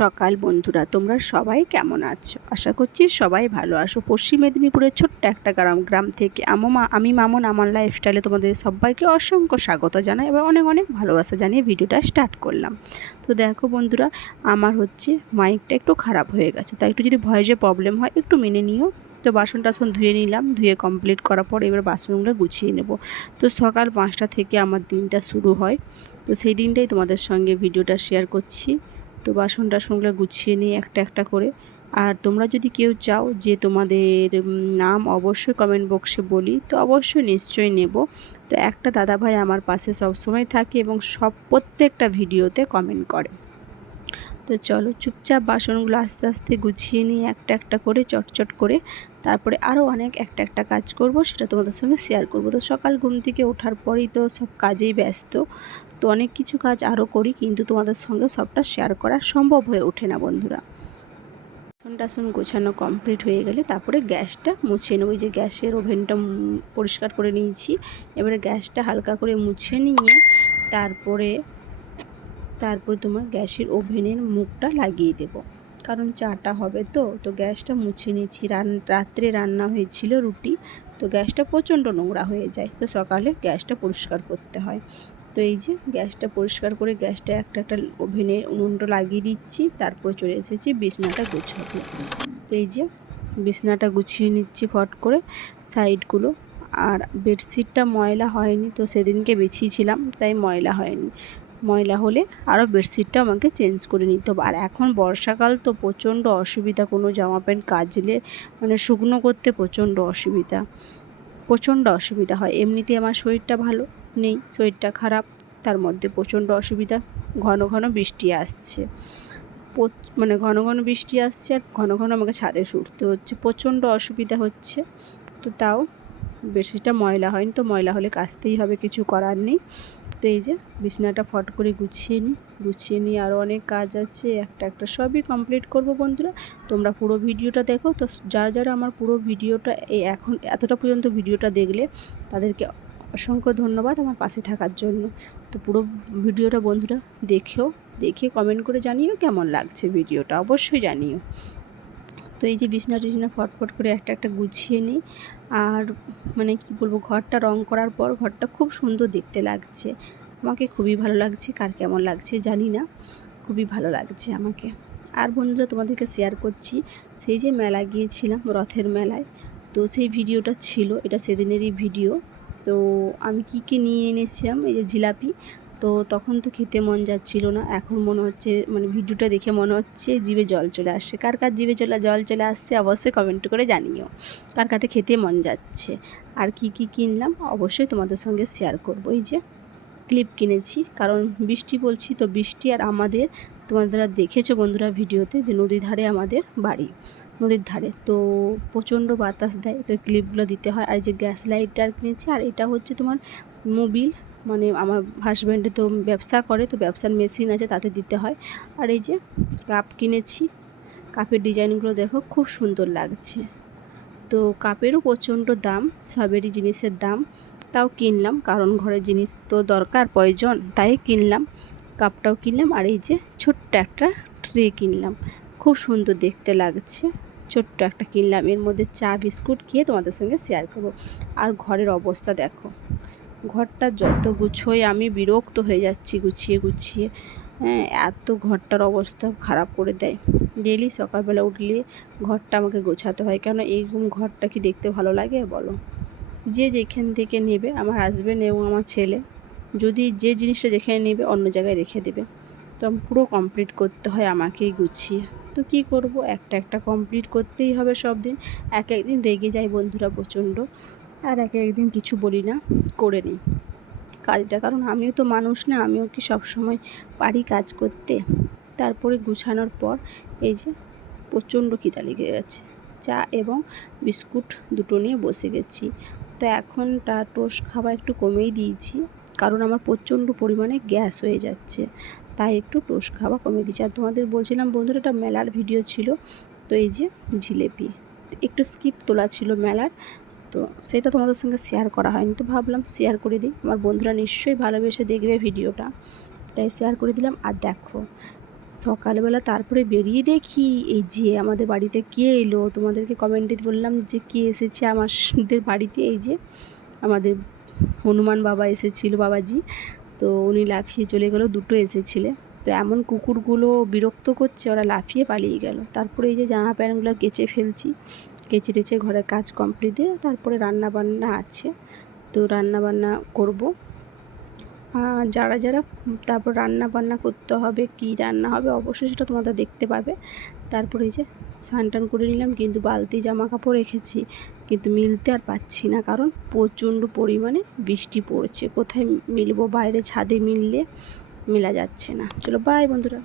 সকাল বন্ধুরা, তোমরা সবাই কেমন আছো? আশা করছি সবাই ভালো আছো। পশ্চিম মেদিনীপুরের ছোট্ট একটা গ্রাম গ্রাম থেকে আমা আমি মামন, আমার লাইফস্টাইলে তোমাদের সবাইকে অসংখ্য স্বাগত জানাই এবার অনেক অনেক ভালোবাসা জানিয়ে ভিডিওটা স্টার্ট করলাম। তো দেখো বন্ধুরা, আমার হচ্ছে মাইকটা একটু খারাপ হয়ে গেছে, তাই একটু যদি ভয়েসে প্রবলেম হয়, একটু মেনে নিও। তো বাসন টাসন ধুয়ে নিলাম, ধুয়ে কমপ্লিট করার পর এবার বাসনগুলো গুছিয়ে নেব। তো সকাল পাঁচটা থেকে আমার দিনটা শুরু হয়। তো সেই দিনটাই তোমাদের সঙ্গে ভিডিওটা শেয়ার করছি। তো বাসন টাসনগুলো গুছিয়ে নিই একটা একটা করে। আর তোমরা যদি কেউ চাও যে তোমাদের নাম অবশ্যই কমেন্ট বক্সে বলি, তো অবশ্যই নিশ্চয়ই নেব। তো একটা দাদাভাই আমার পাশে সবসময় থাকে এবং সব প্রত্যেকটা ভিডিওতে কমেন্ট করে। তো চলো চুপচাপ বাসনগুলো আস্তে আস্তে গুছিয়ে নিয়ে একটা একটা করে, চটচট করে তারপরে আরও অনেক একটা একটা কাজ করব, সেটা তোমাদের সঙ্গে শেয়ার করব। তো সকাল ঘুম থেকে ওঠার পরেই তো সব কাজেই ব্যস্ত। তো অনেক কিছু কাজ আরও করি, কিন্তু তোমাদের সঙ্গে সবটা শেয়ার করা সম্ভব হয়ে ওঠে না, বন্ধুরা। বাসন টাসন গোছানো কমপ্লিট হয়ে গেলে তারপরে গ্যাসটা মুছে নেব। যে গ্যাসের ওভেনটা পরিষ্কার করে নিয়েছি। এবারে গ্যাসটা হালকা করে মুছে নিয়ে তারপরে তারপর তোমার গ্যাসের ওভেনের মুখটা লাগিয়ে দেব। কারণ চাটা হবে তো তো গ্যাসটা মুছে নিচ্ছি রান, রাত্রে রান্না হয়েছিল রুটি, তো গ্যাসটা প্রচণ্ড নোংরা হয়ে যায়। তো সকালে গ্যাসটা পরিষ্কার করতে হয়। তো এই যে গ্যাসটা পরিষ্কার করে গ্যাসটা একটা একটা ওভেনে উনুনটা লাগিয়ে দিচ্ছি, তারপর চলে এসেছি বিছনাটা গুছাতে। তো এই যে বিছনাটা গুছিয়ে নিচ্ছি ফট করে, সাইডগুলো। আর বেডশিটটা ময়লা হয়নি, তো সেদিনকে বেছিয়েছিলাম, তাই ময়লা হয়নি। ময়লা হলে আরও বেডশিটটা আমাকে চেঞ্জ করে নিতে হবে। আর এখন বর্ষাকাল তো প্রচণ্ড অসুবিধা, কোনো জামা প্যান্ট কাজলে মানে শুকনো করতে প্রচণ্ড অসুবিধা প্রচণ্ড অসুবিধা হয়। এমনিতে আমার শরীরটা ভালো নেই, শরীরটা খারাপ, তার মধ্যে প্রচণ্ড অসুবিধা, ঘন ঘন বৃষ্টি আসছে। মানে ঘন ঘন বৃষ্টি আসছে আর ঘন ঘন আমাকে ছাদে উঠতে হচ্ছে, প্রচণ্ড অসুবিধা হচ্ছে। তো তাও বেশিটা ময়লা হয়নি, তো ময়লা হলে কাচতেই হবে, কিছু করার নেই। তো এই যে বিছনাটা ফট করে গুছিয়ে নিই, গুছিয়ে নিয়ে আরও অনেক কাজ আছে, একটা একটা সবই কমপ্লিট করব বন্ধুরা। তোমরা পুরো ভিডিওটা দেখো, তো যারা যারা আমার পুরো ভিডিওটা, এই এখন, এতটা পর্যন্ত ভিডিওটা দেখলে তাদেরকে অসংখ্য ধন্যবাদ আমার পাশে থাকার জন্য। তো পুরো ভিডিওটা বন্ধুরা দেখেও দেখে কমেন্ট করে জানিও কেমন লাগছে ভিডিওটা, অবশ্যই জানিও। তো এই যে বিছনা টিছনা ফটফট করে একটা একটা গুছিয়ে নিই। আর মানে কি বলব, ঘরটা রং করার পর ঘরটা খুব সুন্দর দেখতে লাগছে। আমাকে খুবই ভালো লাগছে, কার কেমন লাগছে জানি না। খুবই ভালো লাগছে আমাকে। আর বন্ধুরা, তোমাদেরকে শেয়ার করছি, সেই যে মেলা গিয়েছিলাম, রথের মেলায়, তো সেই ভিডিওটা ছিল, এটা সেদিনেরই ভিডিও। তো আমি কী কী নিয়ে এনেছিলাম, এই যে জিলাপি তো তখন তো খেতে মন যাচ্ছিল না। এখন মনে হচ্ছে মানে ভিডিওটা দেখে মনে হচ্ছে জিভে জল চলে আসছে। কার কার জিভে চলে জল চলে আসছে অবশ্যই কমেন্ট করে জানিও। কার কাতে খেতে মন যাচ্ছে? আর কি কি কিনলাম অবশ্যই তোমাদের সঙ্গে শেয়ার করব। এই যে ক্লিপ কিনেছি, কারণ বৃষ্টি বলছি তো বৃষ্টি আর আমাদের, তোমাদের দেখেছ বন্ধুরা ভিডিওতে যে নদীর ধারে আমাদের বাড়ি, নদীর ধারে, তো প্রচণ্ড বাতাস দেয়। তো ক্লিপগুলো দিতে হয়। আর যে গ্যাস লাইটার কিনেছি, আর এটা হচ্ছে তোমার মোবিল মানে আমার হাজব্যান্ডে তো ব্যবসা করে, তো ব্যবসার মেশিন আছে তাতে দিতে হয়। আর এই যে কাপ কিনেছি কাপের ডিজাইনগুলো দেখো খুব সুন্দর লাগছে। তো কাপেরও প্রচণ্ড দাম, সবেরই জিনিসের দাম। তাও কিনলাম, কারণ ঘরের জিনিস তো দরকার, প্রয়োজন, তাই কিনলাম। কাপটাও কিনলাম, আর এই যে ছোট্ট একটা ট্রে কিনলাম। খুব সুন্দর দেখতে লাগছে। ছোট্ট একটা কিনলাম, এর মধ্যে চা, বিস্কুট খেয়ে তোমাদের সঙ্গে শেয়ার করব। আর ঘরের অবস্থা দেখো। ঘরটা যত গুছোই আমি বিরক্ত হয়ে যাচ্ছি, গুছিয়ে গুছিয়ে। হ্যাঁ এত ঘরটার অবস্থা খারাপ করে দেয়। ডেলি সকালবেলা উঠলে ঘরটা আমাকে গোছাতে হয়। কেন এইরকম ঘরটা কি দেখতে ভালো লাগে, বলো? যে যেখান থেকে নেবে, আমার হাজব্যান্ড এবং আমার ছেলে, যদি যে জিনিসটা যেখানে নেবে, অন্য জায়গায় রেখে দেবে। তো পুরো কমপ্লিট করতে হয় আমাকেই গুছিয়ে। তো কি করব? একটা একটা কমপ্লিট করতেই হবে সব দিন। এক একদিন রেগে যায় বন্ধুরা প্রচণ্ড। আর এক একদিন কিছু বলি না, করে নিই কাজটা, কারণ আমিও তো মানুষ না, আমিও কি সব সময় পারি কাজ করতে? তারপরে গুছানোর পর এই যে প্রচণ্ড খিদা লেগে গেছে। চা এবং বিস্কুট দুটো নিয়ে বসে গেছি। তো এখন তা টোস্ট খাওয়া একটু কমেই দিয়েছি, কারণ আমার প্রচণ্ড পরিমাণে গ্যাস হয়ে যাচ্ছে। তাই একটু টোস্ট খাওয়া কমে দিয়েছি। আর তোমাদের বলছিলাম বন্ধুরা, এটা মেলার ভিডিও ছিল, তো এই যে জিলেপি। একটু স্কিপ তোলা ছিল মেলার তো সেটা তোমাদের সঙ্গে শেয়ার করা হয়নি। তো ভাবলাম শেয়ার করে দিই। আমার বন্ধুরা নিশ্চয়ই ভালোবেসে দেখবে ভিডিওটা। তাই শেয়ার করে দিলাম। আর দেখো, সকালবেলা তারপরে বেরিয়ে দেখি এই যে আমাদের বাড়িতে কে এলো। তোমাদেরকে কমেন্টে বললাম যে কে এসেছে আমাদের বাড়িতে। এই যে আমাদের হনুমান বাবা এসেছিল, বাবাজি। তো উনি লাফিয়ে চলে গেলো, দুটো এসেছিলে। তো এমন কুকুরগুলো বিরক্ত করছে, ওরা লাফিয়ে পালিয়ে গেল। তারপরে এই যে জামা প্যান্টগুলো কেচে ফেলছি। কেচে টেচে ঘরের কাজ কমপ্লিট দিয়ে তারপরে রান্না বান্না আছে। তো রান্না বান্না করব। আর যারা যারা তারপর রান্না বান্না করতে হবে, কী রান্না হবে, অবশ্যই সেটা তোমাদের দেখতে পাবে। তারপরে এই যে স্নান টান করে নিলাম, কিন্তু বালতি জামা কাপড় রেখেছি, কিন্তু মিলতে আর পাচ্ছি না, কারণ প্রচণ্ড পরিমাণে বৃষ্টি পড়ছে। কোথায় মিলবো, বাইরে ছাদে মিললে মেলা যাচ্ছে না। চলো বাই বন্ধুরা।